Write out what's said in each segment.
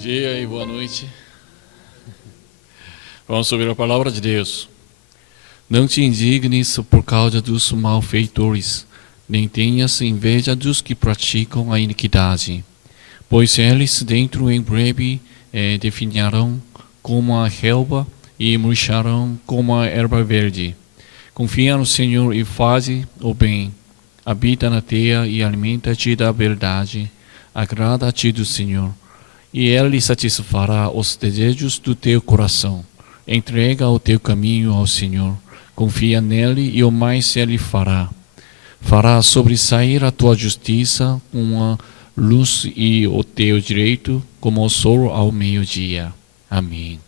dia e boa noite. Vamos ouvir a palavra de Deus. Não te indignes por causa dos malfeitores, nem tenhas inveja dos que praticam a iniquidade, pois eles dentro em breve definharão como a relva e murcharão como a erva verde. Confia no Senhor e faze o bem. Habita na terra e alimenta-te da verdade. Agrada-te do Senhor, e Ele satisfará os desejos do teu coração. Entrega o teu caminho ao Senhor. Confia nele e o mais Ele fará. Fará sobressair a tua justiça com a luz e o teu direito como o sol ao meio-dia. Amém.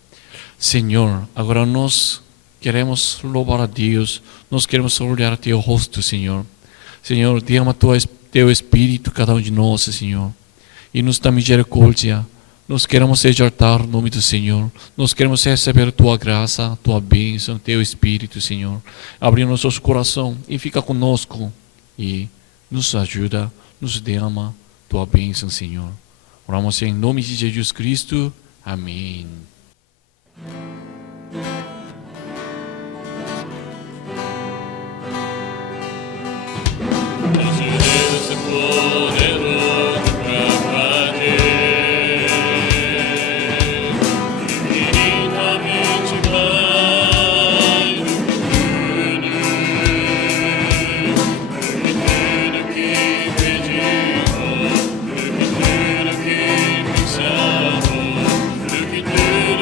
Senhor, agora nós queremos louvar a Deus, nós queremos olhar teu rosto, Senhor. Senhor, derrama teu Espírito cada um de nós, Senhor, e nos dá misericórdia. Nós queremos exaltar o nome do Senhor. Nós queremos receber tua graça, tua bênção, teu Espírito, Senhor. Abre nossos corações e fica conosco e nos ajuda, nos derrama tua bênção, Senhor. Oramos em nome de Jesus Cristo. Amém. Tudo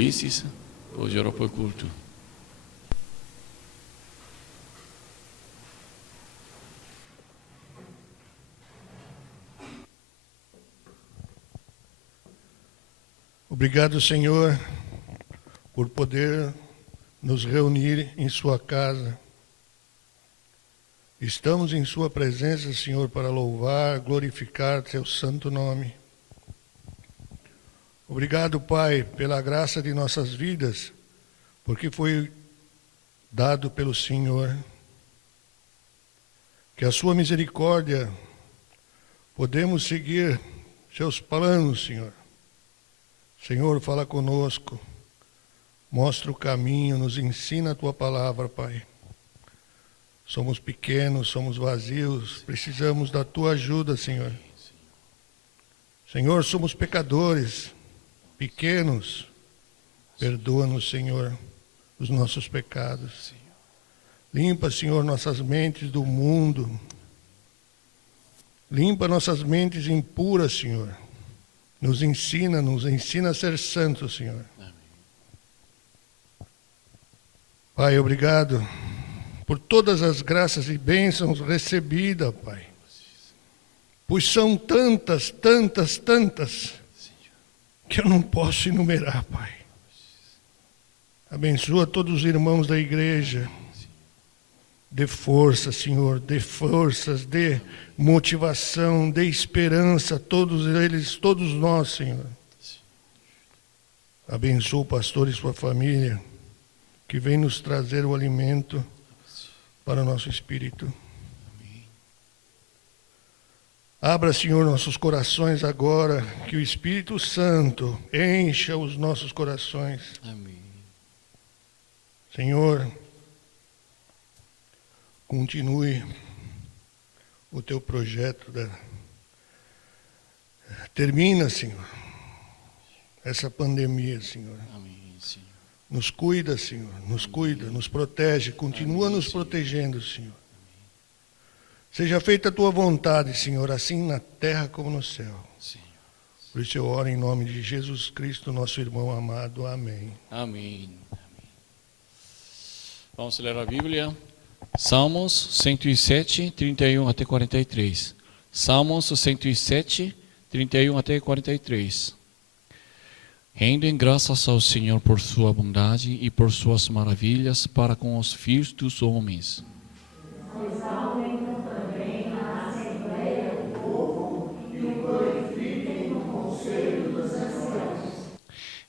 Ulisses, hoje era para o culto. Obrigado, Senhor, por poder nos reunir em Sua casa. Estamos em Sua presença, Senhor, para louvar, glorificar Seu santo nome. Obrigado, Pai, pela graça de nossas vidas, porque foi dado pelo Senhor. Que a Sua misericórdia, podemos seguir Seus planos, Senhor. Senhor, fala conosco, mostra o caminho, nos ensina a Tua palavra, Pai. Somos pequenos, somos vazios, precisamos da Tua ajuda, Senhor. Senhor, somos pecadores, pequenos, perdoa-nos, Senhor, os nossos pecados. Limpa, Senhor, nossas mentes do mundo. Limpa nossas mentes impuras, Senhor. Nos ensina a ser santos, Senhor. Amém. Pai, obrigado por todas as graças e bênçãos recebidas, Pai. Pois são tantas, que eu não posso enumerar, Pai. Abençoa todos os irmãos da igreja. Dê força, Senhor, dê forças, dê motivação, dê esperança a todos eles, todos nós, Senhor. Abençoa o pastor e sua família, que vem nos trazer o alimento, para o nosso espírito. Abra, Senhor, nossos corações agora, que o Espírito Santo encha os nossos corações. Amém. Senhor, continue o teu projeto. Termina, Senhor, essa pandemia, Senhor. Amém, Senhor. Nos cuida, Senhor, nos cuida, nos protege, continua Amém, nos Senhor. protegendo, Senhor. Seja feita a tua vontade, Senhor, assim na terra como no céu. Senhor. Por isso eu oro em nome de Jesus Cristo, nosso irmão amado. Amém. Amém. Vamos ler a Bíblia. Salmos 107, 31 até 43. Salmos 107, 31 até 43. Rendem graças ao Senhor por sua bondade e por suas maravilhas para com os filhos dos homens.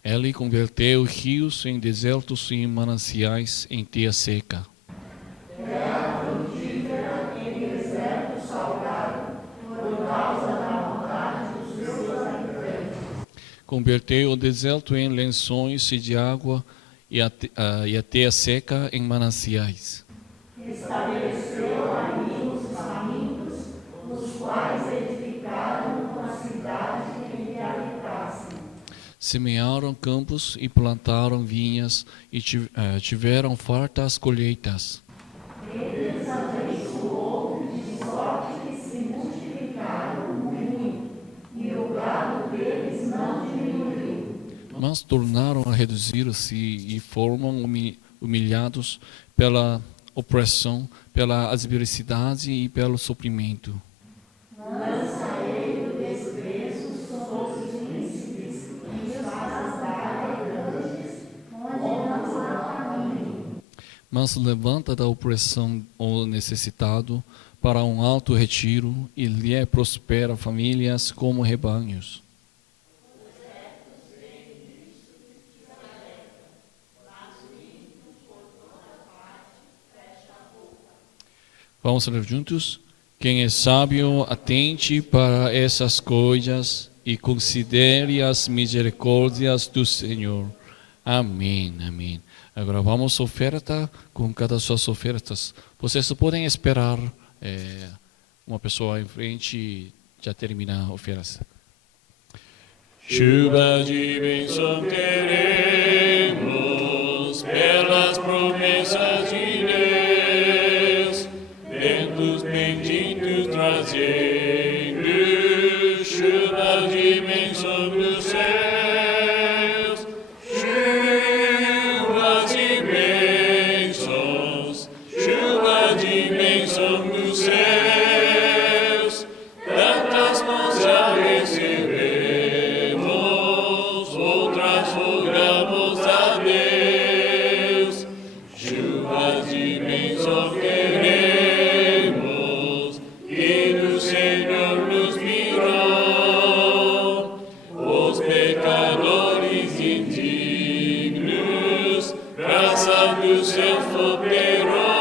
Ele converteu rios em desertos e mananciais em terra seca. Converteu o deserto em lençóis de água e a terra seca em mananciais. Estabeleceu ali os famintos, os quais edificaram uma cidade em que habitassem. Semearam campos e plantaram vinhas e tiveram fartas colheitas. Eles abençoou de sorte que se multiplicaram muito, e o gado deles não diminuiu. Mas tornaram a reduzir-se e foram humilhados pela opressão, pela adversidade e pelo sofrimento. Lança ele o desprezo sobre os príncipes, e os faz dar grandes, onde não há caminho. Mas levanta da opressão o necessitado para um alto retiro e lhe prospera famílias como rebanhos. Vamos ler juntos? Quem é sábio, atente para essas coisas e considere as misericórdias do Senhor. Amém, amém. Agora vamos oferta com cada suas ofertas. Vocês podem esperar uma pessoa em frente e já terminar a oferta. Chuva de bênção teremos pelas promessas de Deus, ventos benditos trazendo chuva de bênção dos céus, chuva de bênçãos, chuva de bênção dos céus, tantas nós já recebemos, outras rogamos a Deus, chuva de bênção queremos, e do Senhor nos virão, os pecadores indignos, graça do céu flopterão.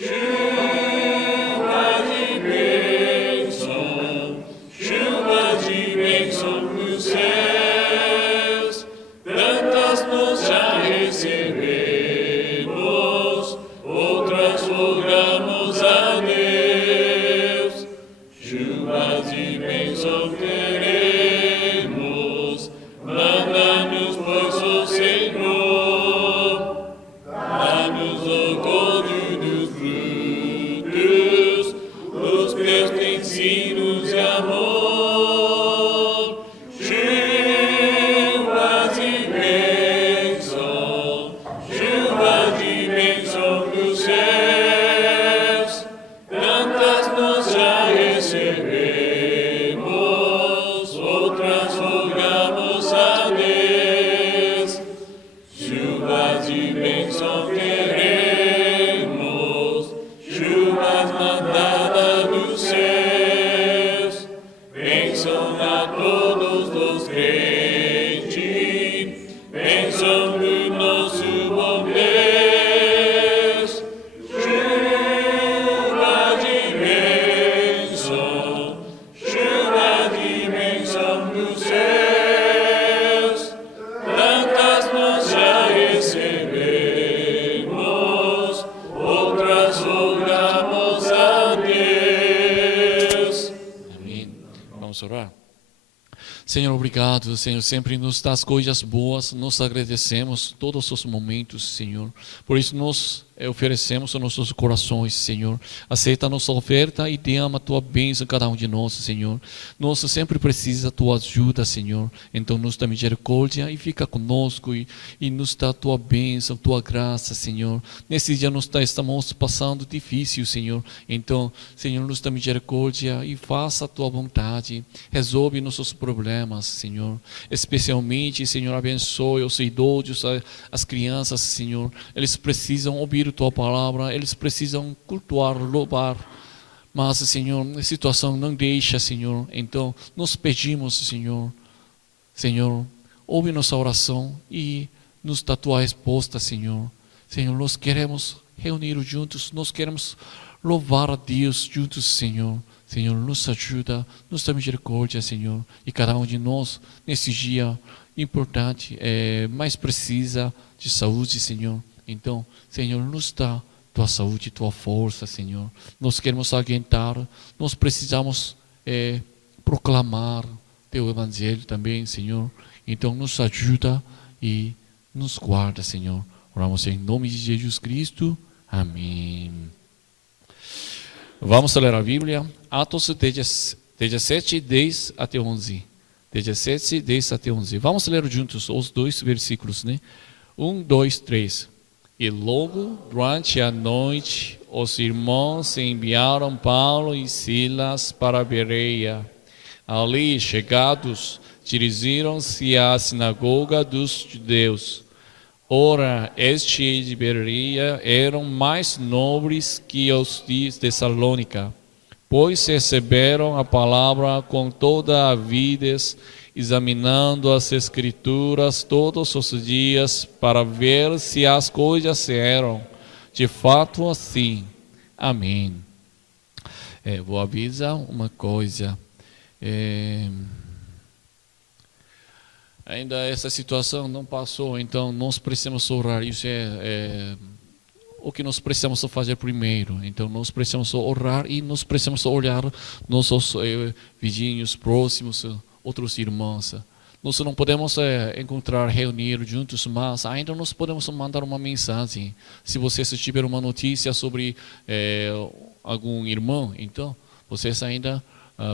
Chuva de bênção, chuva de bênção dos céus, tantas nós já recebemos, outras rogamos a Deus. Chuva de bênção queremos, manda-nos, pois, o Senhor, dá-nos o gozo dos frutos, os teus ensinos e amor. Chuva de bênção, chuva de bênção dos céus, tantas nós já recebemos, outras rogamos a Deus. Chuva de bênção queremos, chuvas mandadas dos céus, bênção a todos os crentes, bênção do nosso bom Deus. obrigado, Senhor. Sempre nos dá as coisas boas. Nós agradecemos todos os momentos, Senhor. Por isso nós oferecemos os nossos corações, Senhor. Aceita a nossa oferta e derrama a tua bênção em cada um de nós, Senhor. Nós sempre precisamos da tua ajuda, Senhor. Então nos dá misericórdia e fica conosco e nos dá a tua bênção, a tua graça, Senhor. Nesse dia nós estamos passando difícil, Senhor. Então, Senhor, nos dá misericórdia e faça a tua vontade. Resolve nossos problemas, Senhor. Especialmente, Senhor, abençoe os idosos, as crianças, Senhor. Eles precisam ouvir a tua palavra, eles precisam cultuar, louvar. Mas, Senhor, a situação não deixa, Senhor. Então, nós pedimos, Senhor, ouve nossa oração e nos dá a tua resposta, Senhor. Senhor, nós queremos reunir juntos, nós queremos louvar a Deus juntos, Senhor. Senhor, nos ajuda, nos dá misericórdia, Senhor. E cada um de nós, nesse dia importante, mais precisa de saúde, Senhor. Então, Senhor, nos dá tua saúde, tua força, Senhor. Nós queremos aguentar, nós precisamos proclamar teu evangelho também, Senhor. Então, nos ajuda e nos guarda, Senhor. Oramos em nome de Jesus Cristo. Amém. Vamos ler a Bíblia, Atos 17, 10 até 11. 17, 10 até 11. Vamos ler juntos os dois versículos, né? 1, 2, 3. E logo, durante a noite, os irmãos enviaram Paulo e Silas para Bereia. Ali, chegados, dirigiram-se à sinagoga dos judeus. Ora, estes de Bereia eram mais nobres que os de Tessalônica, pois receberam a palavra com toda a avidez, examinando as Escrituras todos os dias para ver se as coisas eram de fato assim. Amém. Vou avisar uma coisa. Ainda essa situação não passou, então nós precisamos orar. Isso é o que nós precisamos fazer primeiro. Então nós precisamos orar e nós precisamos olhar nossos vizinhos próximos, outros irmãos. Nós não podemos encontrar, reunir juntos, mas ainda nós podemos mandar uma mensagem. Se vocês tiverem uma notícia sobre algum irmão, então vocês ainda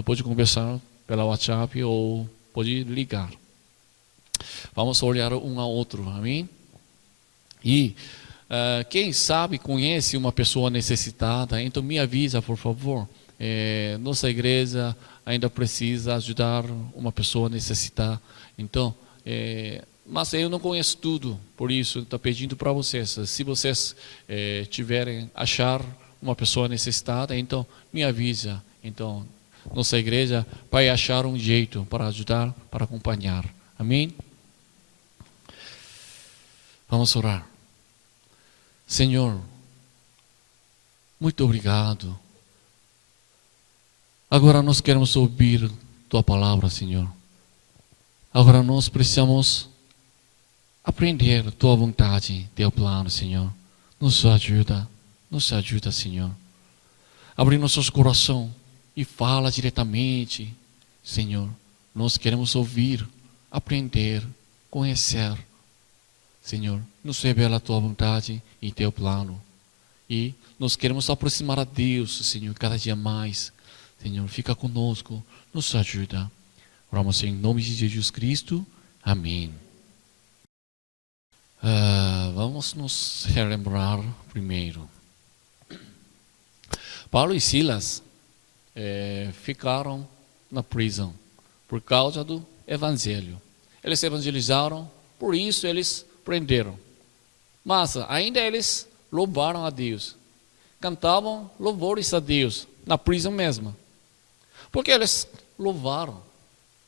podem conversar pela WhatsApp ou podem ligar. Vamos olhar um ao outro, amém? E quem sabe conhece uma pessoa necessitada, então me avisa, por favor. Nossa igreja ainda precisa ajudar uma pessoa necessitada. Então, mas eu não conheço tudo, por isso estou pedindo para vocês. Se vocês tiverem achar uma pessoa necessitada, então me avisa. Então, nossa igreja vai achar um jeito para ajudar, para acompanhar. Amém? Vamos orar. Senhor, muito obrigado. Agora nós queremos ouvir tua palavra, Senhor. Agora nós precisamos aprender tua vontade, teu plano, Senhor. Nos ajuda, Senhor. Abre nossos corações e fala diretamente, Senhor. Nós queremos ouvir, aprender, conhecer. Senhor, nos revela a tua vontade e teu plano. E nós queremos aproximar a Deus, Senhor, cada dia mais. Senhor, fica conosco, nos ajuda. Oramos em nome de Jesus Cristo. Amém. Vamos nos relembrar primeiro. Paulo e Silas ficaram na prisão por causa do evangelho. Eles evangelizaram, por isso eles prenderam. Mas ainda eles louvaram a Deus. Cantavam louvores a Deus na prisão mesmo. Por que eles louvaram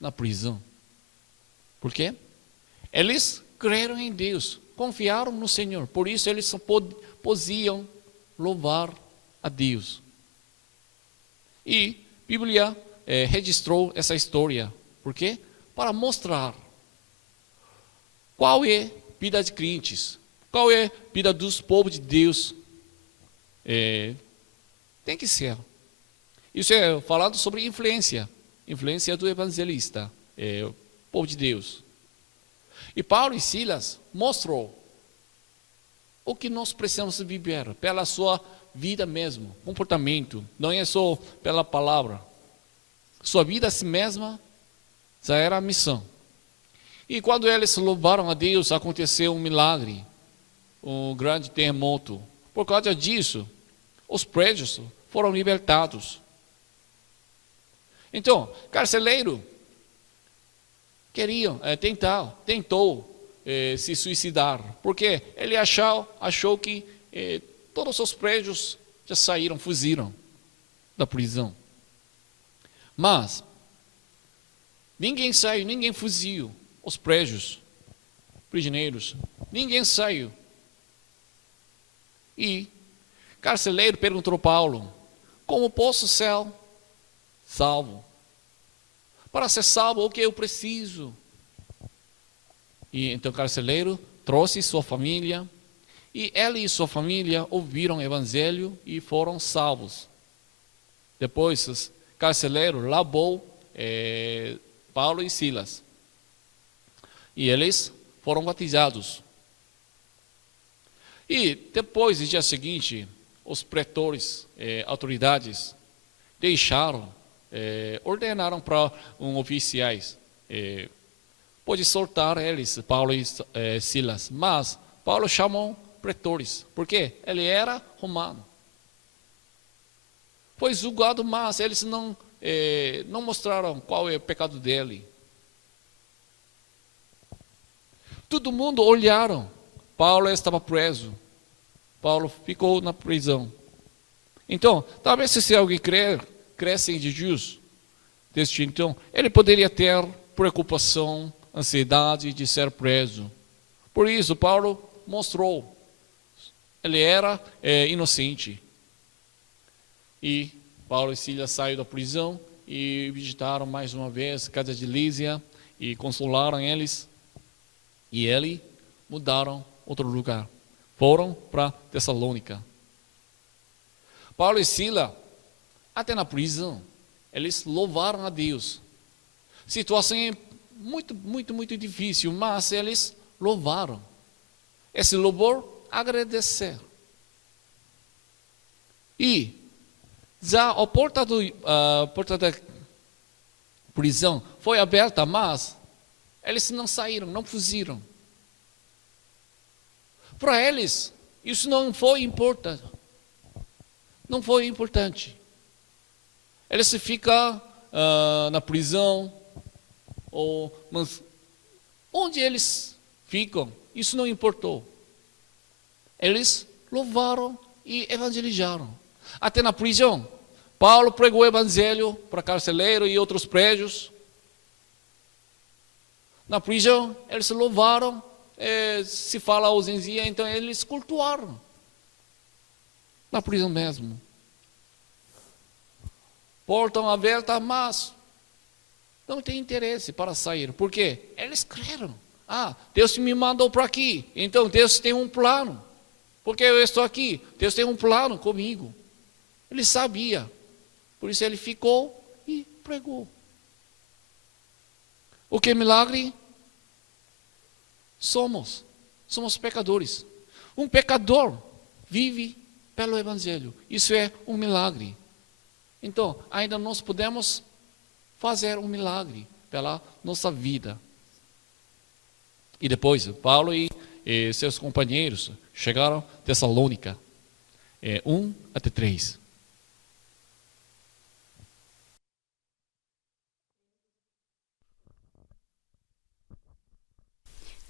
na prisão? Por quê? Eles creram em Deus, confiaram no Senhor. Por isso eles só podiam louvar a Deus. E a Bíblia registrou essa história. Por quê? Para mostrar qual é a vida de crentes, qual é a vida dos povos de Deus. Tem que ser. Isso é falando sobre influência do evangelista. povo de Deus. E Paulo e Silas mostrou o que nós precisamos viver pela sua vida mesmo, comportamento, não é só pela palavra. Sua vida a si mesma já era a missão. E quando eles louvaram a Deus, aconteceu um milagre, um grande terremoto. Por causa disso, os prédios foram libertados. Então, carcereiro tentou se suicidar, porque ele achou que todos os prédios já fugiram da prisão. Mas ninguém saiu, ninguém fugiu. Os prédios, prisioneiros, ninguém saiu. E carcereiro perguntou a Paulo: como posso ser salvo? Para ser salvo, o que eu preciso? E então o carcereiro trouxe sua família, e ele e sua família ouviram o evangelho e foram salvos. Depois, o carcereiro lavou Paulo e Silas. E eles foram batizados. E depois, no dia seguinte, os pretores, autoridades, ordenaram para oficiais, pode soltar eles, Paulo e Silas. Mas Paulo chamou pretores, porque ele era romano. Foi julgado, mas eles não mostraram qual é o pecado dele. Todo mundo olharam. Paulo estava preso. Paulo ficou na prisão. Então, talvez se alguém cresce em Jesus, desde então, ele poderia ter preocupação, ansiedade de ser preso. Por isso, Paulo mostrou. Ele era inocente. E Paulo e Silas saíram da prisão e visitaram mais uma vez a casa de Lísia e consolaram eles. E eles mudaram outro lugar. Foram para Tessalônica. Paulo e Silas, até na prisão, eles louvaram a Deus. Situação é muito difícil, mas eles louvaram. Esse louvor, agradecer. E já a porta da prisão foi aberta, mas eles não saíram, não fugiram. Para eles, isso não foi importante. Não foi importante. Eles ficam na prisão, mas onde eles ficam, isso não importou. Eles louvaram e evangelizaram. Até na prisão, Paulo pregou o evangelho para carcereiro e outros prédios. Na prisão, eles louvaram, se fala ausência, então eles cultuaram. Na prisão mesmo. Portão aberta, mas não tem interesse para sair. Por quê? Eles creram. Deus me mandou para aqui, então Deus tem um plano. Porque eu estou aqui, Deus tem um plano comigo. Ele sabia. Por isso ele ficou e pregou. O que é milagre? Somos pecadores. Um pecador vive pelo evangelho. Isso é um milagre. Então, ainda nós podemos fazer um milagre pela nossa vida. E depois, Paulo e seus companheiros chegaram a Tessalônica. 1-3.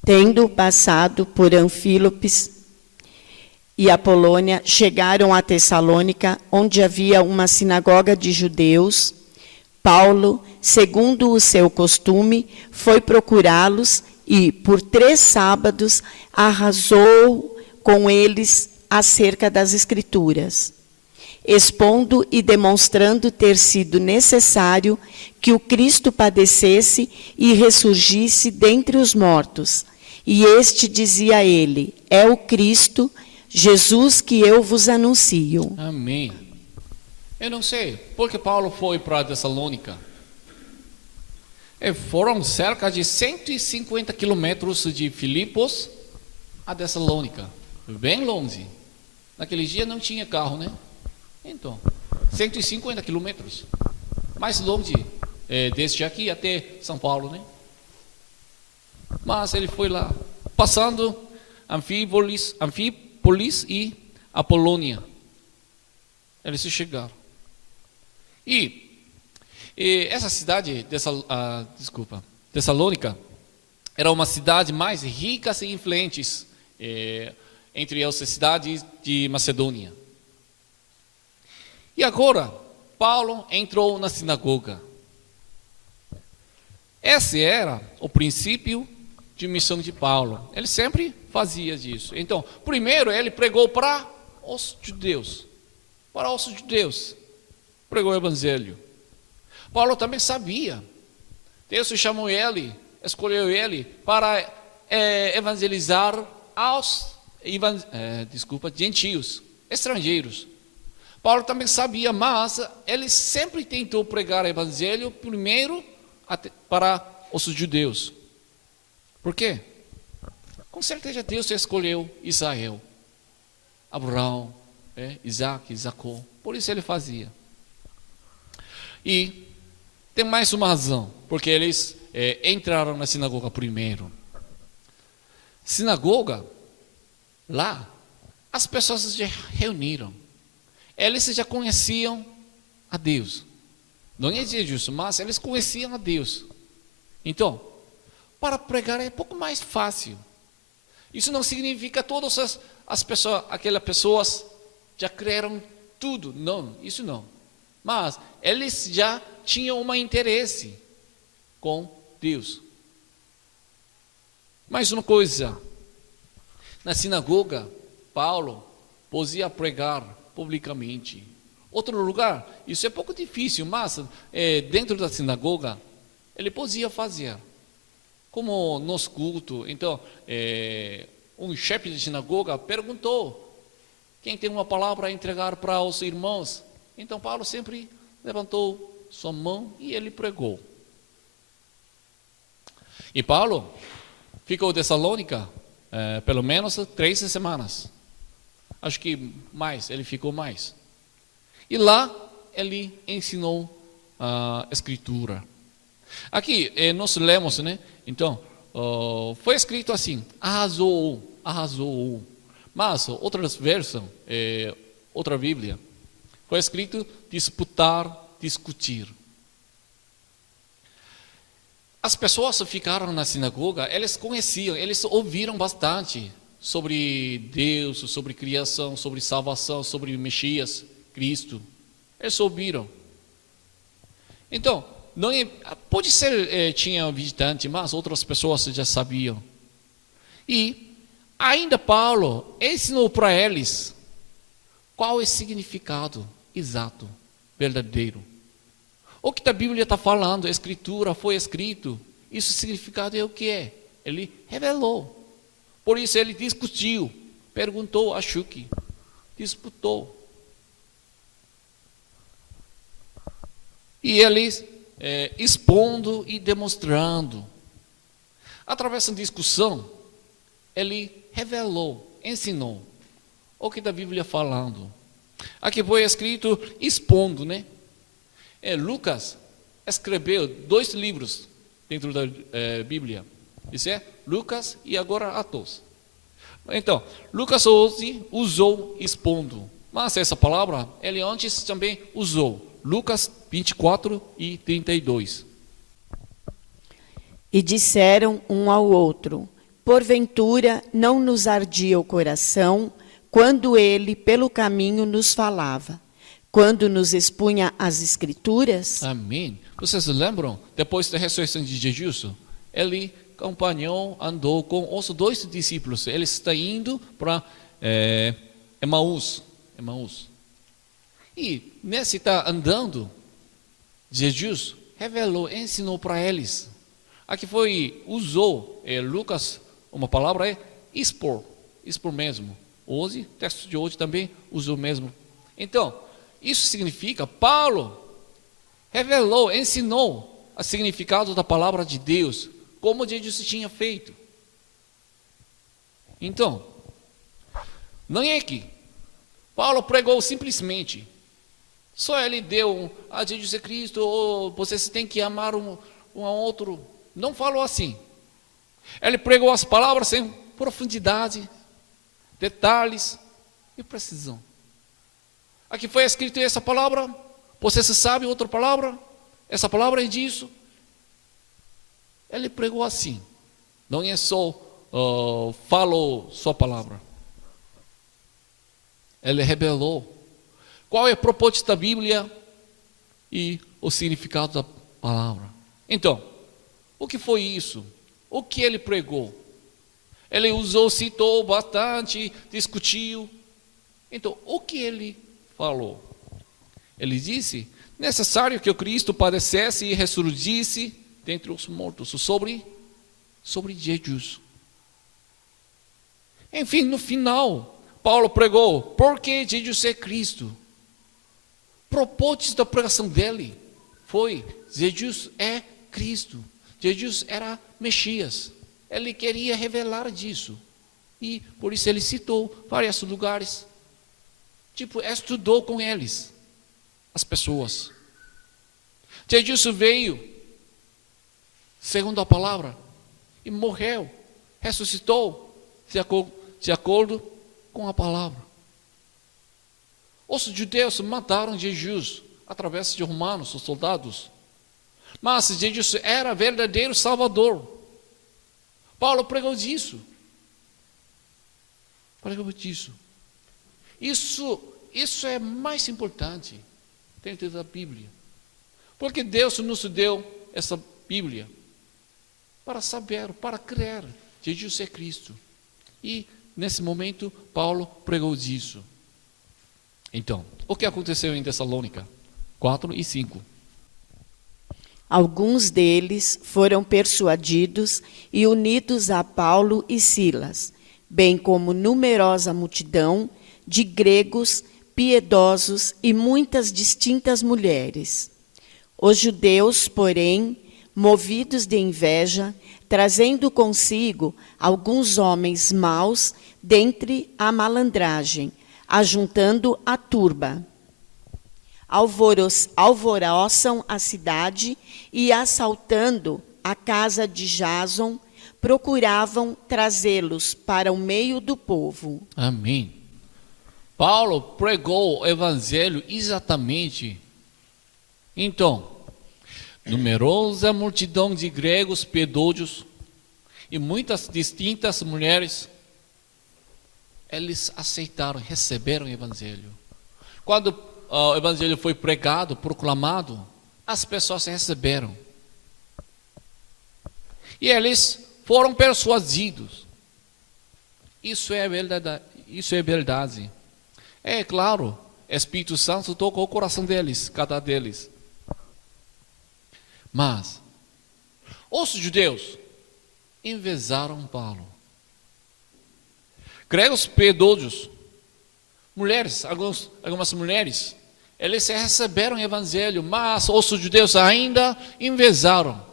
Tendo passado por Anfílopes e Apolônia, chegaram a Tessalônica, onde havia uma sinagoga de judeus. Paulo, segundo o seu costume, foi procurá-los e, por 3 sábados, arrasou com eles acerca das Escrituras, expondo e demonstrando ter sido necessário que o Cristo padecesse e ressurgisse dentre os mortos. E este dizia a ele: é o Cristo, Jesus que eu vos anuncio. Amém. Eu não sei, porque Paulo foi para Tessalônica. Foram cerca de 150 quilômetros de Filipos a Tessalônica, bem longe. Naquele dia não tinha carro, né? Então, 150 quilômetros, mais longe desde aqui até São Paulo, né? Mas ele foi lá, passando Anfípolis e Apolônia. Eles chegaram. E essa cidade, Tessalônica, era uma cidade mais rica e influente entre as cidades de Macedônia. E agora, Paulo entrou na sinagoga. Esse era o princípio de missão de Paulo. Ele sempre fazia isso. Então, primeiro ele pregou para os judeus. Pregou o evangelho. Paulo também sabia. Deus chamou ele, escolheu ele para evangelizar aos gentios, estrangeiros. Paulo também sabia, mas ele sempre tentou pregar o evangelho primeiro para os judeus. Por quê? Com certeza Deus escolheu Israel, Abraão, Isaac, Jacó. Por isso ele fazia. E tem mais uma razão, porque eles entraram na sinagoga primeiro. Sinagoga, lá, as pessoas se reuniram. Eles já conheciam a Deus. Não é Jesus, mas eles conheciam a Deus. Então, para pregar é um pouco mais fácil. Isso não significa que todas as pessoas, aquelas pessoas já creram tudo. Não, isso não. Mas eles já tinham um interesse com Deus. Mais uma coisa. Na sinagoga, Paulo podia pregar publicamente. Outro lugar, isso é pouco difícil, mas dentro da sinagoga, ele podia fazer. Como nos cultos, então, um chefe de sinagoga perguntou quem tem uma palavra a entregar para os irmãos. Então, Paulo sempre levantou sua mão e ele pregou. E Paulo ficou em Tessalônica pelo menos 3 semanas. Acho que mais, ele ficou mais. E lá ele ensinou a escritura. Aqui nós lemos, né? Então, foi escrito assim: arrasou. Mas outras versões, outra Bíblia, foi escrito disputar, discutir. As pessoas que ficaram na sinagoga, eles conheciam, eles ouviram bastante sobre Deus, sobre criação, sobre salvação, sobre Messias, Cristo. Eles ouviram. Então, não pode ser tinha visitante, mas outras pessoas já sabiam. E ainda Paulo ensinou para eles qual é o significado exato, verdadeiro. O que a Bíblia está falando, a Escritura foi escrito, isso significado é o que é? Ele revelou. Por isso ele discutiu, perguntou a Shuki, disputou. E eles expondo e demonstrando. Através da discussão, ele revelou, ensinou o que a Bíblia falando. Aqui foi escrito expondo, né? Lucas escreveu 2 livros dentro da Bíblia. Isso é Lucas e agora Atos. Então, Lucas hoje usou expondo, mas essa palavra ele antes também usou. Lucas 24 e 32. E disseram um ao outro: porventura não nos ardia o coração quando ele pelo caminho nos falava, quando nos expunha as Escrituras? Amém. Vocês lembram? Depois da ressurreição de Jesus, ele acompanhou, andou com os 2 discípulos. Ele está indo para Emaús. E nesse está andando, Jesus revelou, ensinou para eles. Aqui usou Lucas, uma palavra expor mesmo. Hoje, texto de hoje também usou mesmo. Então, isso significa, Paulo revelou, ensinou o significado da palavra de Deus, como Jesus tinha feito. Então, não é que Paulo pregou simplesmente, só ele deu a Jesus Cristo, ou vocês têm que amar um ao outro. Não falou assim. Ele pregou as palavras em profundidade, detalhes e precisão. Aqui foi escrito essa palavra, você sabe outra palavra, essa palavra é disso. Ele pregou assim, não é só falou só palavra. Ele revelou qual é o propósito da Bíblia e o significado da palavra. Então, o que foi isso? O que ele pregou? Ele usou, citou bastante, discutiu. Então, o que ele falou? Ele disse, necessário que o Cristo padecesse e ressurgisse dentre os mortos, sobre Jesus. Enfim, no final, Paulo pregou, porque Jesus é Cristo. O propósito da pregação dele foi, Jesus é Cristo. Jesus era Messias. Ele queria revelar disso. E por isso ele citou vários lugares. Estudou com eles, as pessoas. Jesus veio, segundo a palavra, e morreu, ressuscitou, de acordo com a palavra. Os judeus mataram Jesus através de romanos, os soldados. Mas Jesus era verdadeiro Salvador. Paulo pregou disso. Isso é mais importante dentro da Bíblia. Porque Deus nos deu essa Bíblia para saber, para crer. Jesus é Cristo. E nesse momento Paulo pregou disso. Então, o que aconteceu em Tessalônica? 4 e 5. Alguns deles foram persuadidos e unidos a Paulo e Silas, bem como numerosa multidão de gregos piedosos e muitas distintas mulheres. Os judeus, porém, movidos de inveja, trazendo consigo alguns homens maus dentre a malandragem, ajuntando a turba, alvoroçam a cidade e, assaltando a casa de Jason, procuravam trazê-los para o meio do povo. Amém. Paulo pregou o evangelho exatamente. Então, numerosa multidão de gregos piedosos e muitas distintas mulheres, eles aceitaram, receberam o evangelho. Quando o evangelho foi pregado, proclamado, as pessoas receberam. E eles foram persuadidos. Isso é verdade. É claro, o Espírito Santo tocou o coração deles, cada deles. Mas os judeus envejaram Paulo. Gregos piedosos, mulheres, algumas mulheres, eles receberam o evangelho, mas os judeus ainda invejaram.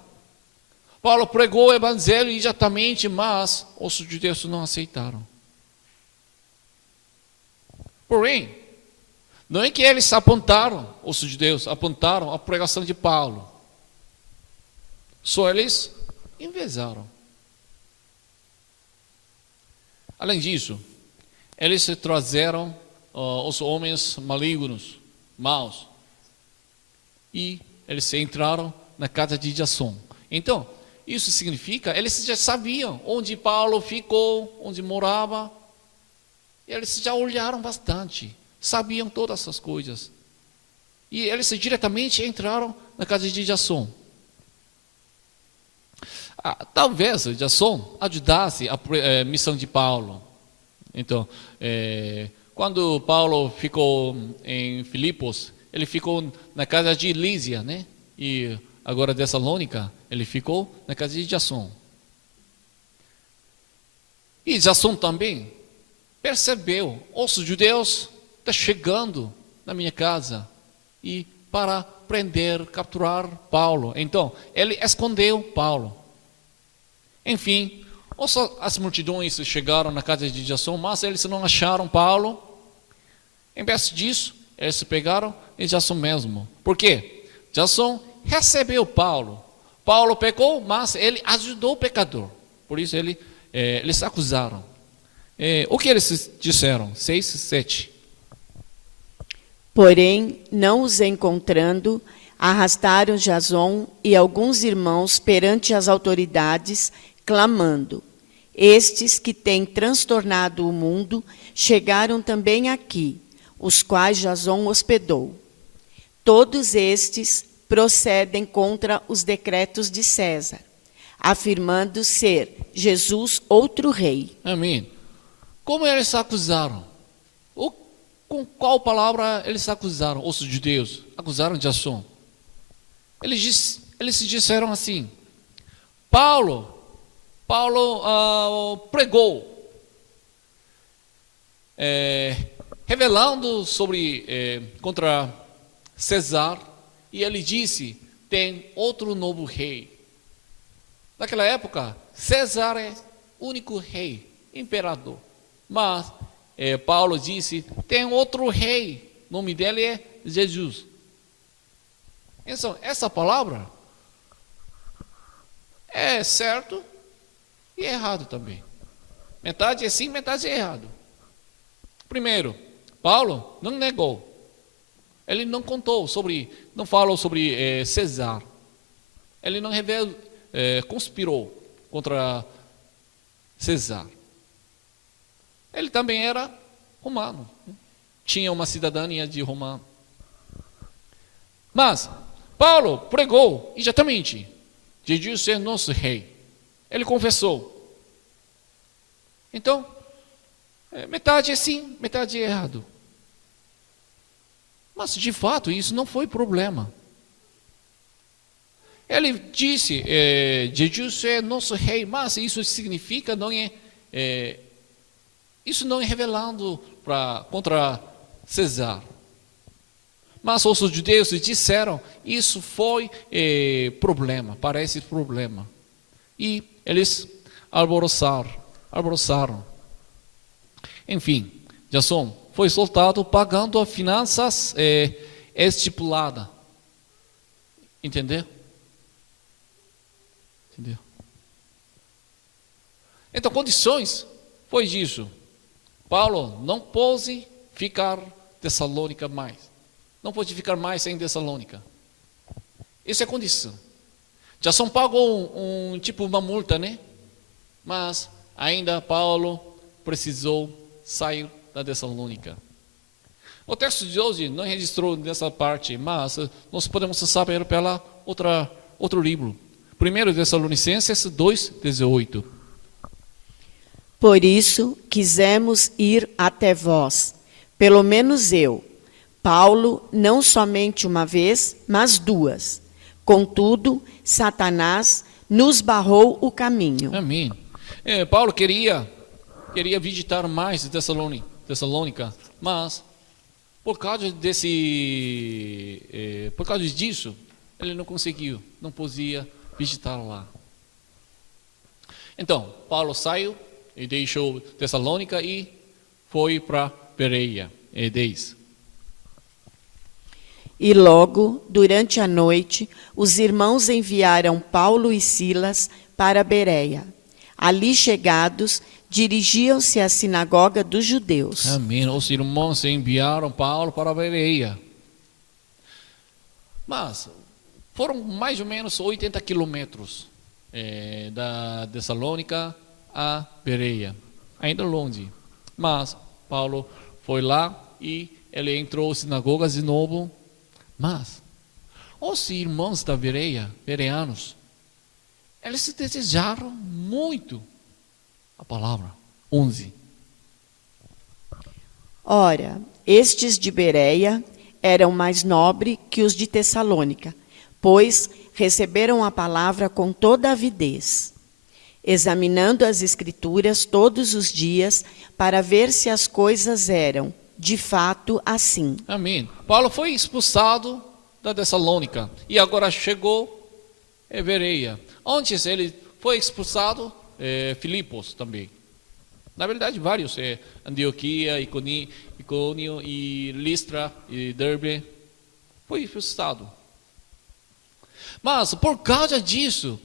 Paulo pregou o evangelho exatamente, mas os judeus não aceitaram. Porém, não é que eles apontaram, os judeus apontaram a pregação de Paulo. Só eles invejaram. Além disso, eles trouxeram os homens malignos, maus, e eles entraram na casa de Jason. Então, isso significa, eles já sabiam onde Paulo ficou, onde morava, e eles já olharam bastante, sabiam todas essas coisas. E eles diretamente entraram na casa de Jason. Talvez Jason ajudasse a missão de Paulo. Então, quando Paulo ficou em Filipos, ele ficou na casa de Lísia, né? E agora Tessalônica, ele ficou na casa de Jason. E Jason também percebeu, os judeus estão chegando na minha casa e para prender, capturar Paulo. Então, ele escondeu Paulo. Enfim, as multidões chegaram na casa de Jason, mas eles não acharam Paulo. Em vez disso, eles pegaram e Jason mesmo. Por quê? Jason recebeu Paulo. Paulo pecou, mas ele ajudou o pecador. Por isso eles acusaram. O que eles disseram? 6, 7. Porém, não os encontrando, arrastaram Jason e alguns irmãos perante as autoridades, clamando: estes que têm transtornado o mundo chegaram também aqui, os quais Jason hospedou. Todos estes procedem contra os decretos de César, afirmando ser Jesus outro rei. Amém. Como eles acusaram? Com qual palavra eles acusaram? Os judeus acusaram Jason. Eles disseram assim: Paulo pregou, revelando contra César, e ele disse: tem outro novo rei. Naquela época, César é o único rei, imperador. Mas Paulo disse: tem outro rei, o nome dele é Jesus. Então, essa palavra é certo e errado também. Metade é sim, metade é errado. Primeiro, Paulo não negou. Ele não não falou sobre César. Ele não conspirou contra César. Ele também era romano. Tinha uma cidadania de romano. Mas Paulo pregou exatamente: Jesus é nosso rei. Ele confessou. Então, metade é sim, metade é errado. Mas, de fato, isso não foi problema. Ele disse: Jesus é nosso rei, mas isso significa, isso não é revelando contra César. Mas os judeus disseram: isso foi problema, parece problema. E eles alvoroçaram. Enfim, Jason foi soltado pagando as finanças estipuladas. Entendeu? Então, condições foi isso. Paulo não pôde ficar em Tessalônica mais. Não pôde ficar mais em Tessalônica. Isso é condição. Jason pagou uma multa, né? Mas ainda Paulo precisou sair da Tessalônica. O texto de hoje não registrou nessa parte, mas nós podemos saber pela outro livro. 1 Tessalonicenses 2:18. Por isso quisemos ir até vós, pelo menos eu, Paulo, não somente uma vez, mas duas. Contudo, Satanás nos barrou o caminho. Amém. Paulo queria visitar mais Tessalônica, mas por causa disso, ele não conseguiu, não podia visitar lá. Então, Paulo saiu e deixou Tessalônica e foi para Bereia, 10. E logo, durante a noite, os irmãos enviaram Paulo e Silas para Bereia. Ali chegados, dirigiam-se à sinagoga dos judeus. Amém. Os irmãos enviaram Paulo para Bereia. Mas foram mais ou menos 80 quilômetros da Tessalônica a Bereia. Ainda longe. Mas Paulo foi lá e ele entrou nas sinagogas de novo. Mas os irmãos da bereanos, eles desejaram muito a palavra. 11. Ora, estes de Bereia eram mais nobres que os de Tessalônica, pois receberam a palavra com toda avidez, examinando as Escrituras todos os dias para ver se as coisas eram de fato assim. Amém. Paulo foi expulsado da Tessalônica. E agora chegou Bereia. Antes ele foi expulsado, Filipos também. Na verdade, vários, Antioquia, Icônio e Listra e Derbe, foi expulsado. Mas por causa disso,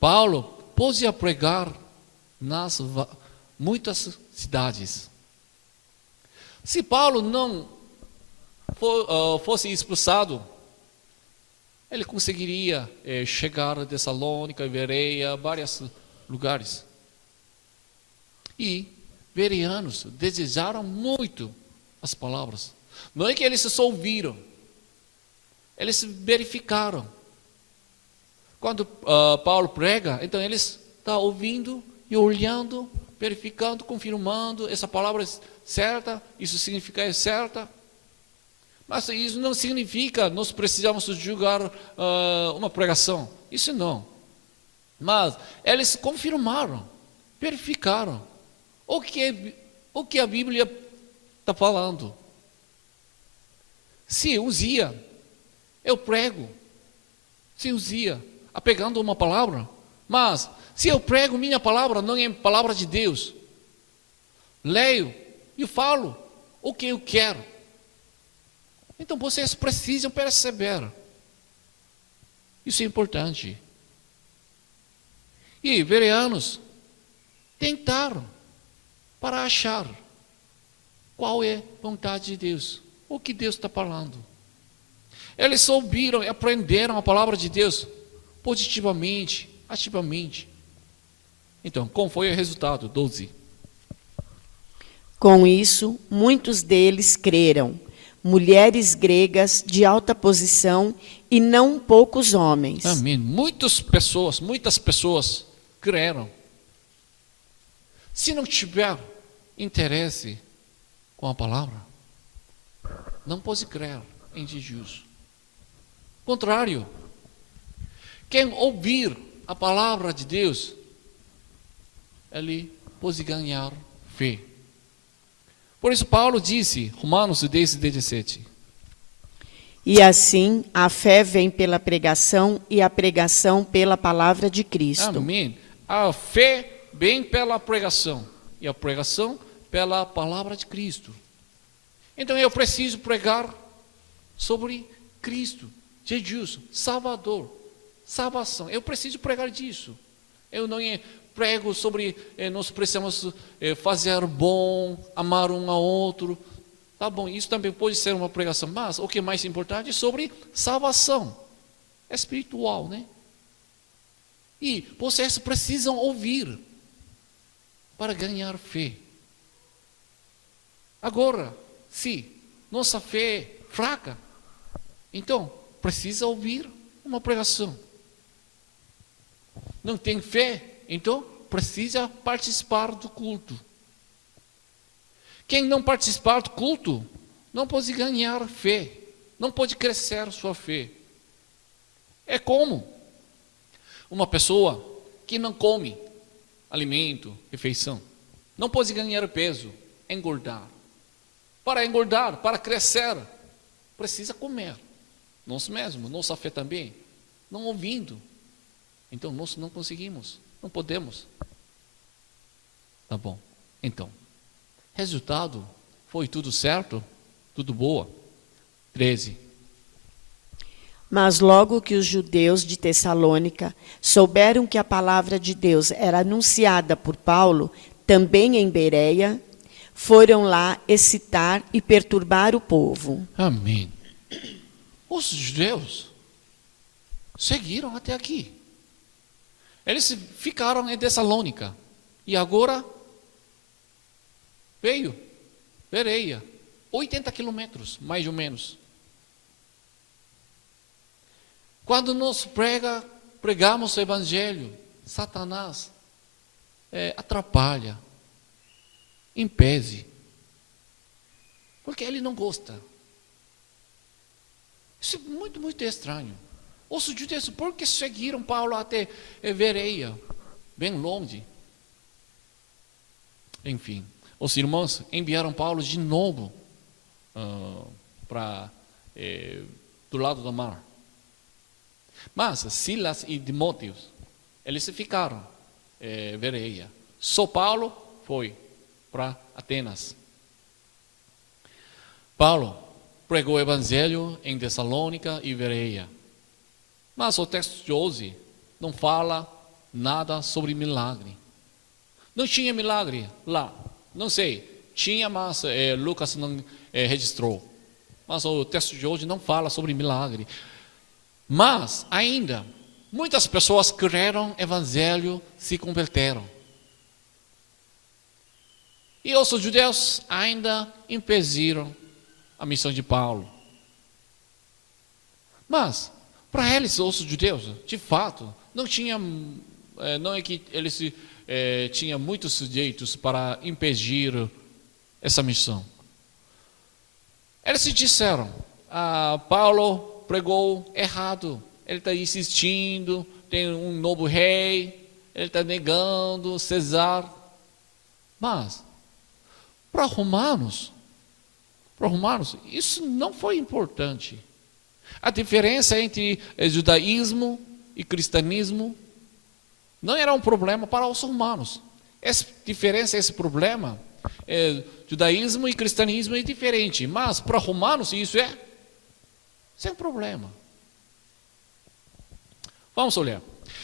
Paulo podia pregar nas muitas cidades. Se Paulo não fosse expulsado, ele conseguiria chegar a Tessalônica, Bereia, vários lugares. E bereanos desejaram muito as palavras. Não é que eles só ouviram, eles verificaram. Quando Paulo prega, então eles estão ouvindo e olhando, verificando, confirmando, essa palavra é certa, isso significa é certa. Mas isso não significa nós precisamos julgar uma pregação. Isso não. Mas eles confirmaram, verificaram o que a Bíblia está falando. Se um dia eu prego, se um dia apegando uma palavra, mas se eu prego minha palavra não é palavra de Deus, leio e falo o que eu quero, então vocês precisam perceber. Isso é importante. E bereanos tentaram para achar qual é a vontade de Deus, o que Deus está falando. Eles ouviram e aprenderam a palavra de Deus positivamente, ativamente. Então, qual foi o resultado? 12. Com isso, muitos deles creram, mulheres gregas de alta posição e não poucos homens. Amém. Muitas pessoas creram. Se não tiver interesse com a palavra, não pode crer em Jesus. Contrário, quem ouvir a palavra de Deus, ele pode ganhar fé. Por isso Paulo disse, Romanos 10:17. E assim, a fé vem pela pregação e a pregação pela palavra de Cristo. Amém. A fé vem pela pregação e a pregação pela palavra de Cristo. Então eu preciso pregar sobre Cristo, Jesus, Salvador, salvação. Eu preciso pregar disso. Eu não prego sobre nós precisamos fazer bom, amar um ao outro. Tá bom, isso também pode ser uma pregação, mas o que é mais importante é sobre salvação espiritual, né? E vocês precisam ouvir para ganhar fé. Agora, se nossa fé é fraca, então precisa ouvir uma pregação. Não tem fé, então precisa participar do culto. Quem não participar do culto não pode ganhar fé, não pode crescer sua fé. É como uma pessoa que não come alimento, refeição, não pode ganhar peso, engordar. Para engordar, para crescer, precisa comer. Nós mesmos, nossa fé também, não ouvindo. Então nós não conseguimos, não podemos. Tá bom, então. Resultado, foi tudo certo? Tudo boa? 13. Mas logo que os judeus de Tessalônica souberam que a palavra de Deus era anunciada por Paulo, também em Bereia, foram lá excitar e perturbar o povo. Amém. Os judeus seguiram até aqui. Eles ficaram em Tessalônica. E agora veio Bereia, 80 quilômetros, mais ou menos. Quando nós pregamos o Evangelho, Satanás atrapalha, impede, porque ele não gosta. Isso é muito, muito estranho. Os judeus, por que seguiram Paulo até Bereia, bem longe? Enfim, os irmãos enviaram Paulo de novo para do lado do mar. Mas Silas e Timóteo, eles ficaram Bereia. Só Paulo foi para Atenas. Paulo pregou o evangelho em Tessalônica e Bereia. Mas o texto de hoje não fala nada sobre milagre. Não tinha milagre lá. Não sei. Tinha, mas Lucas não registrou. Mas o texto de hoje não fala sobre milagre. Mas ainda, muitas pessoas creram no evangelho, se converteram. E os judeus ainda impediram a missão de Paulo. Mas, para eles, os judeus, de fato, não é que eles tinham muitos jeitos para impedir essa missão. Eles disseram, Paulo pregou errado, ele está insistindo, tem um novo rei, ele está negando César. Mas, para romanos, isso não foi importante. A diferença entre judaísmo e cristianismo não era um problema para os romanos. Essa diferença, esse problema, judaísmo e cristianismo é diferente, mas para romanos isso é sem problema. Vamos olhar.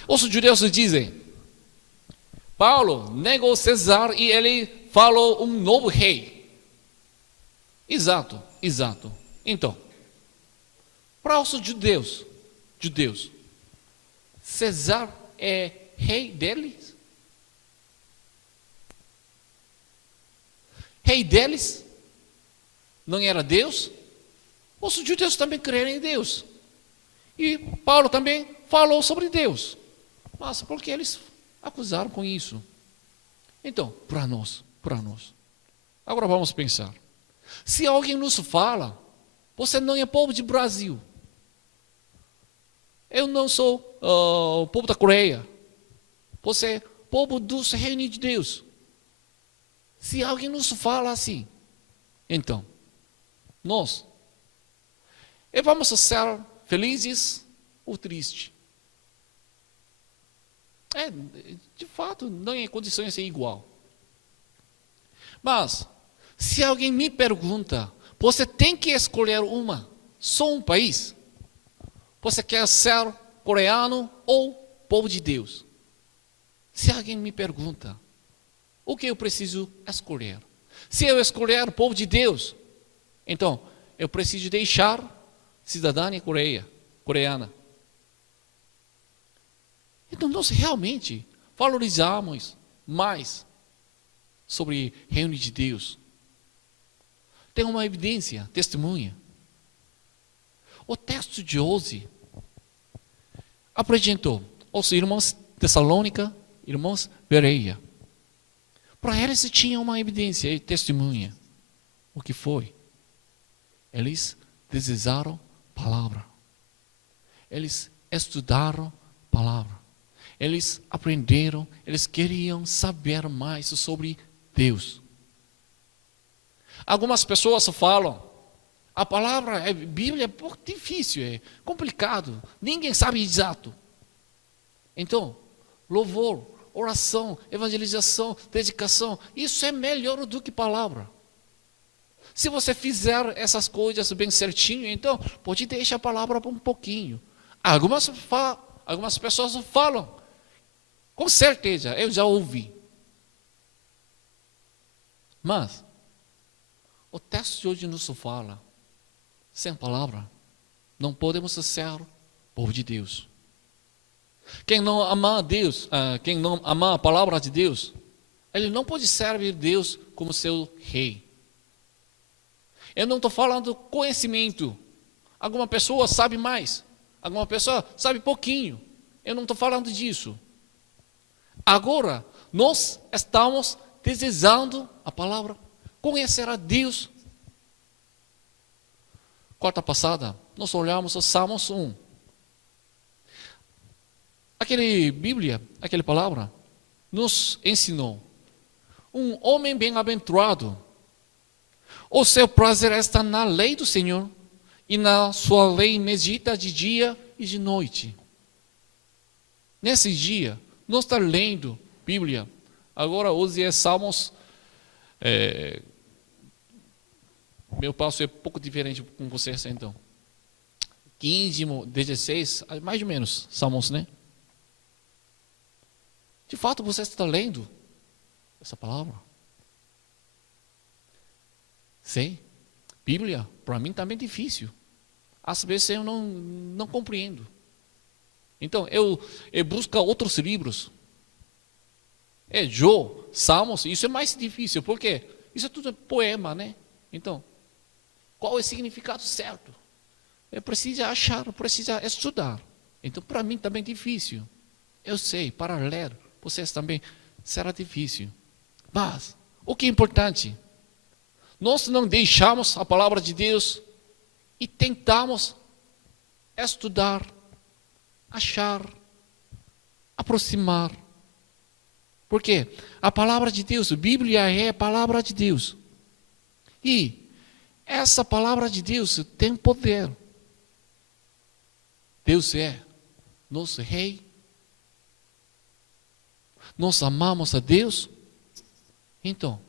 Os judeus dizem, Paulo negou César e ele falou um novo rei. Exato. Então, para os judeus, César é rei deles? Rei deles? Não era Deus? Os judeus também creem em Deus. E Paulo também falou sobre Deus. Mas por que eles acusaram com isso? Então, para nós. Agora vamos pensar. Se alguém nos fala, você não é povo de Brasil. Eu não sou povo da Coreia. Você é povo do reino de Deus. Se alguém nos fala assim, então, nós vamos ser felizes ou tristes? De fato, não é condição de ser igual. Mas, se alguém me pergunta, você tem que escolher só um país? Você quer ser coreano ou povo de Deus? Se alguém me pergunta, o que eu preciso escolher? Se eu escolher o povo de Deus, então eu preciso deixar cidadania coreana. Então nós realmente valorizamos mais sobre o reino de Deus. Tem uma evidência, testemunha. O texto de hoje apresentou os irmãos Tessalônica, irmãos Bereia. Para eles tinha uma evidência e testemunha. O que foi? Eles desejaram palavra. Eles estudaram palavra. Eles aprenderam, eles queriam saber mais sobre Deus. Algumas pessoas falam, a palavra, a Bíblia é pouco difícil, é complicado, ninguém sabe exato. Então, louvor, oração, evangelização, dedicação, isso é melhor do que palavra. Se você fizer essas coisas bem certinho, então pode deixar a palavra um pouquinho. Algumas pessoas falam, com certeza, eu já ouvi. Mas, o texto de hoje nos fala, sem palavra, não podemos ser povo de Deus. Quem não ama Deus, quem não ama a palavra de Deus, ele não pode servir Deus como seu rei. Eu não estou falando conhecimento. Alguma pessoa sabe mais, alguma pessoa sabe pouquinho. Eu não estou falando disso. Agora, nós estamos desejando a palavra, conhecer a Deus. Quarta passada, nós olhamos o Salmos 1. Aquela palavra, nos ensinou. Um homem bem-aventurado, o seu prazer está na lei do Senhor, e na sua lei medita de dia e de noite. Nesse dia, não está lendo Bíblia. Agora, hoje é Salmos. Meu passo é um pouco diferente com vocês, então. 15, 16, mais ou menos, Salmos, né? De fato, você está lendo essa palavra? Sei. Bíblia, para mim, também é difícil. Às vezes eu não compreendo. Então, eu busco outros livros. Jó, Salmos, isso é mais difícil. Por quê? Isso é tudo poema, né? Então, qual é o significado certo? Eu preciso achar, preciso estudar. Então, para mim também é difícil. Eu sei, para ler, vocês também será difícil. Mas, o que é importante? Nós não deixamos a palavra de Deus e tentamos estudar, achar, aproximar. Por quê? A palavra de Deus, a Bíblia é a palavra de Deus. E essa palavra de Deus tem poder. Deus é nosso Rei. Nós amamos a Deus. Então,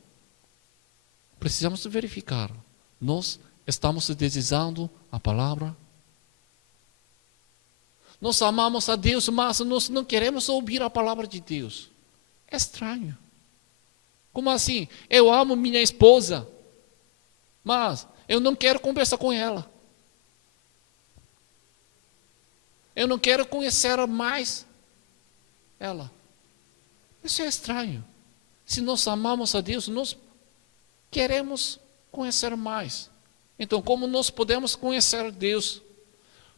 precisamos verificar. Nós estamos desejando a palavra. Nós amamos a Deus, mas nós não queremos ouvir a palavra de Deus. É estranho. Como assim? Eu amo minha esposa, mas eu não quero conversar com ela. Eu não quero conhecer mais ela. Isso é estranho. Se nós amamos a Deus, nós queremos conhecer mais. Então, como nós podemos conhecer Deus?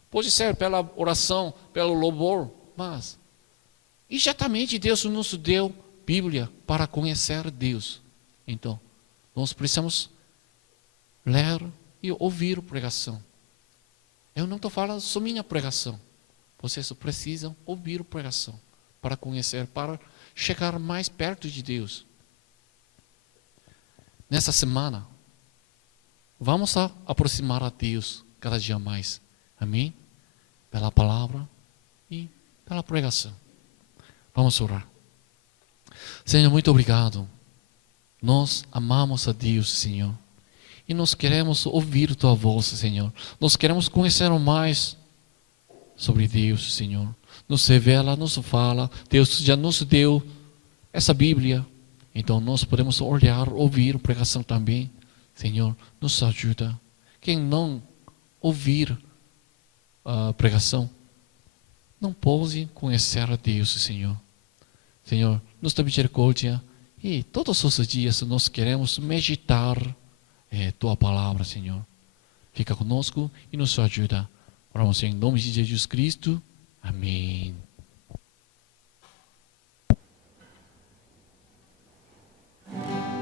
Pode ser pela oração, pelo louvor, mas exatamente Deus nos deu Bíblia para conhecer Deus. Então, nós precisamos ler e ouvir pregação. Eu não estou falando só minha pregação. Vocês precisam ouvir pregação para conhecer, para chegar mais perto de Deus. Nessa semana, vamos aproximar a Deus cada dia mais. Amém? Pela palavra e pela pregação. Vamos orar. Senhor, muito obrigado. Nós amamos a Deus, Senhor. E nós queremos ouvir Tua voz, Senhor. Nós queremos conhecer mais sobre Deus, Senhor. Nos revela, nos fala. Deus já nos deu essa Bíblia. Então nós podemos olhar, ouvir pregação também. Senhor, nos ajuda. Quem não ouvir a pregação, não pode conhecer a Deus, Senhor. Senhor, nos dá misericórdia. E todos os dias nós queremos meditar Tua palavra, Senhor. Fica conosco e nos ajuda. Oramos em nome de Jesus Cristo. Amém. Sim.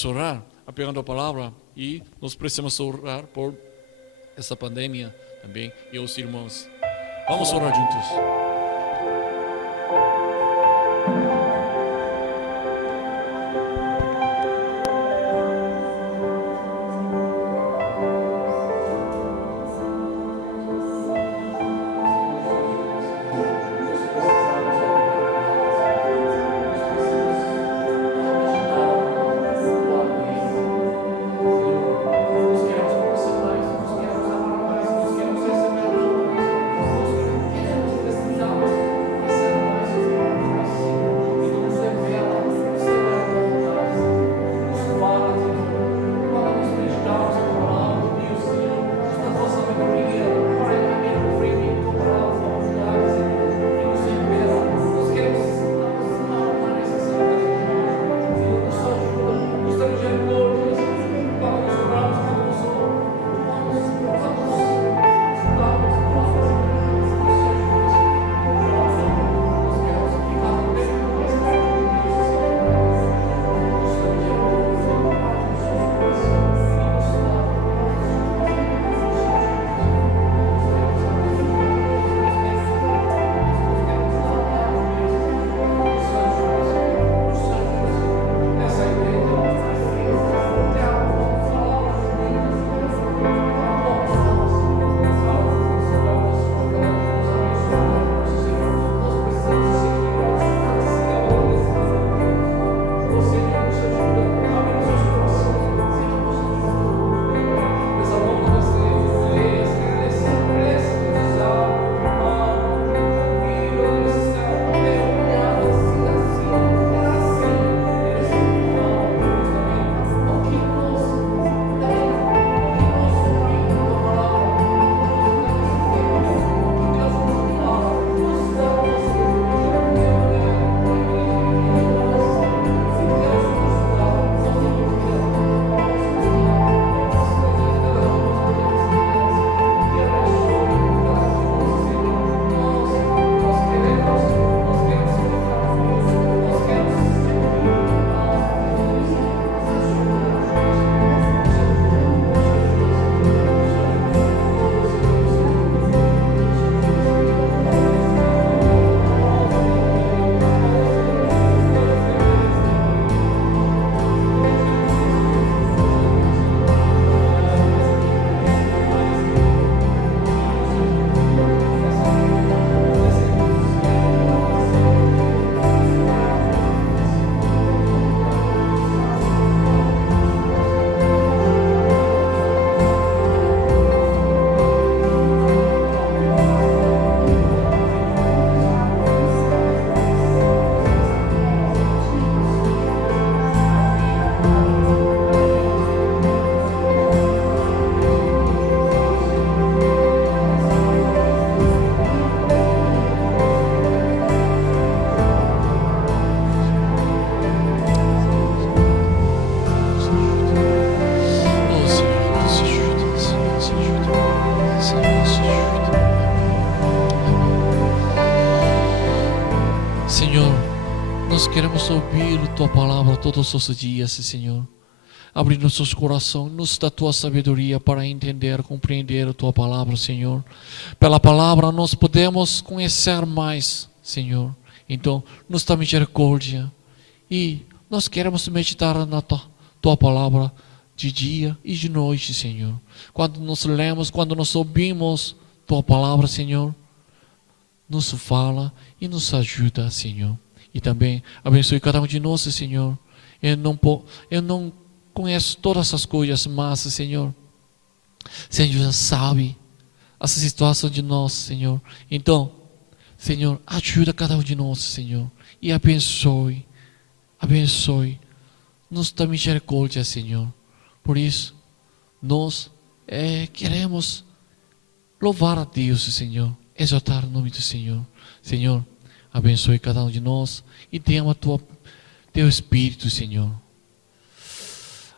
Vamos orar, apegando a palavra, e nós precisamos orar por essa pandemia também e os irmãos. Vamos orar juntos. Nós queremos ouvir Tua palavra todos os dias, Senhor. Abre nossos corações, nos dá Tua sabedoria para entender, compreender a Tua palavra, Senhor. Pela palavra nós podemos conhecer mais, Senhor. Então, nos dá misericórdia. E nós queremos meditar na Tua palavra de dia e de noite, Senhor. Quando nós lemos, quando nós ouvimos Tua palavra, Senhor, nos fala e nos ajuda, Senhor. E também abençoe cada um de nós, Senhor. Eu não conheço todas as coisas, mas, Senhor já sabe a situação de nós, Senhor. Então, Senhor, ajuda cada um de nós, Senhor. E abençoe, nos dá misericórdia, Senhor. Por isso, nós queremos louvar a Deus, Senhor. Exaltar o nome do Senhor. Senhor, abençoe cada um de nós e tenha Teu Espírito, Senhor.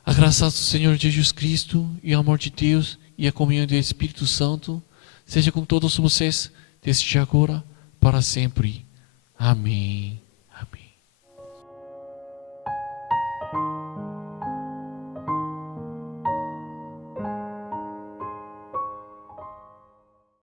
A graça do Senhor Jesus Cristo e o amor de Deus e a comunhão do Espírito Santo seja com todos vocês, desde agora para sempre. Amém.